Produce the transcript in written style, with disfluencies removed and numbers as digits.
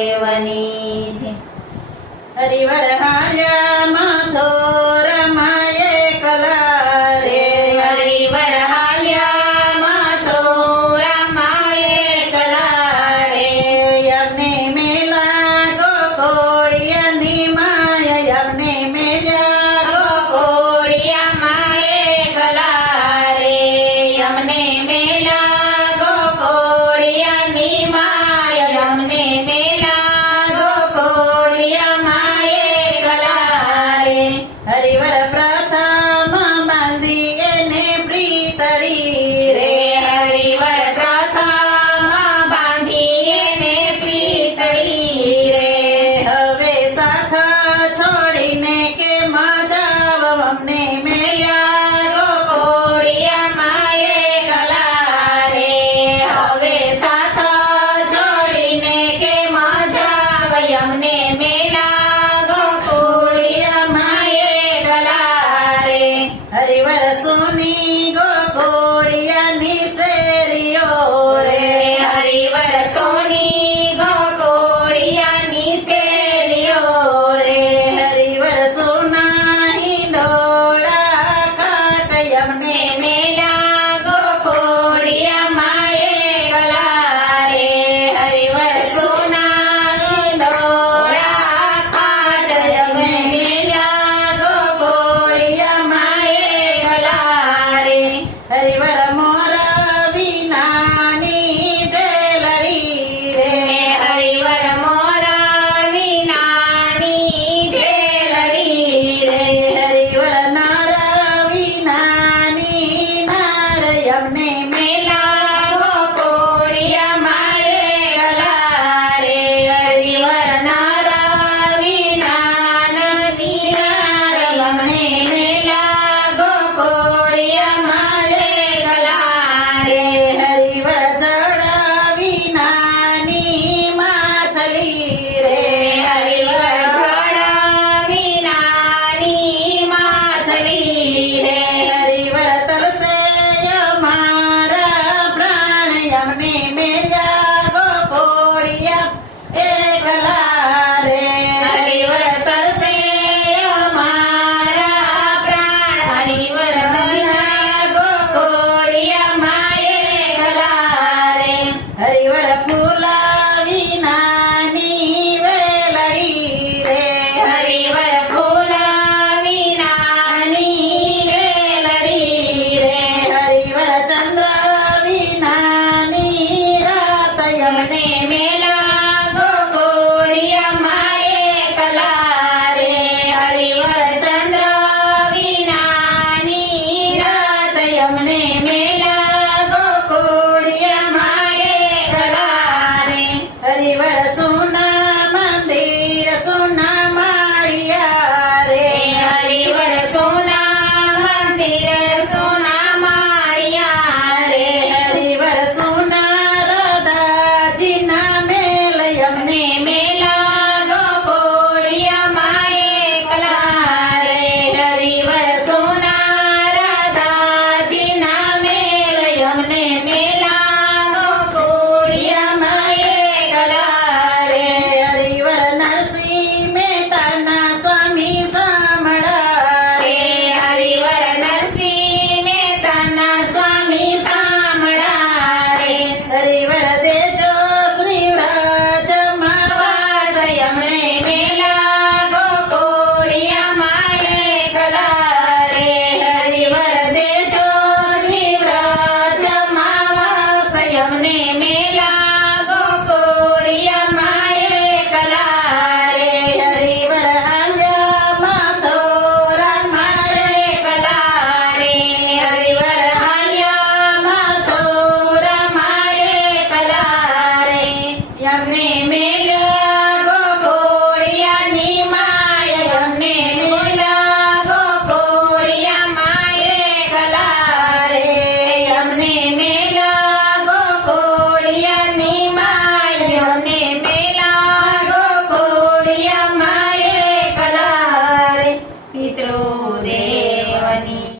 દેવની હરિવર હાલ્યા થોર માયે કલા રે હરિવર હાલ્યા થોર માયે કલા રે યમને મેલા ગોકોળિયાની માયા યમને મેલા ગોકોળિયા માયે કલા રે યમને મેલા હરિવર પ્રથમ બાંધી એને પ્રીતળી રે હરિવર પ્રથમ બાંધી એને પ્રીતળી રે હવે સાથ છોડીને કે મજાવ અમને મેલ્યા ગોકોળિયા માયે કલા રે હવે સાથ છોડીને કે મજાવ અમને મેલ્યા હરિવર સોની ગોકોળિયાની શેરીઓ રે હરિવર સોની ગોકોળિયાની શેરીઓ રે હરિવર સોના હિંડોળા ખાટ યમને મેલા ગોકોળિયા માયે કલા રે હરિવર સોના હિંડોળા ખાટ યમને મેલા ગોકોળિયા હરિવર મોર વિનાની ઢેલડી રે હરિવર મોર વિનાની ઢેલડી રે હરિવર નાર વિનાની નાર યમને મેલા ગોકોળિયા માયે કલા રે હરિવર નાર વિનાની નાર યમને મેલા ગોકોળિયા હરિવર જળ વિનાની માછલી રે હરિવર જળ વિનાની માછલી રે હરિવર તરસે અમારા પ્રાણ યમને મેલ્યા ગોકોળિયા એકલા રે હરિવર તરસે અમારા પ્રાણ હરિવર હરિવર ફૂલા વિનાની વેલડી રે હરિવર ફૂલા વિનાની વેલડી રે હરિવર ચંદ્ર વિનાની રાત યમને મેલા ગોકોળિયા માયે કલા રે હરિવર ચંદ્ર વિનાની રાત યમને મેલા ગોકોળિયા હરિવર સોના મંદિર સોના માળિયા રે હરિવર સોના મંદિર સોના માળિયા રે હરિવર સોના રાધાજીના મેલ યમને મેલા ગોકોળિયા માયે કલા રે હરિવર સોના રાધાજીના મેલ યમને મેલા ગોકોળિયા માયે હરિવર નરસિંહ મહેતાના સ્વામી સામળા રે હરિવર નરસિંહ મહેતાના સ્વામી સામળા રે હરિવર દેજો શ્રી વ્રજમાં વાસ યમને મેલા ગોકોળિયા માયે કલા રે હરિવર દેજો શ્રી વ્રજમાં વાસ યમને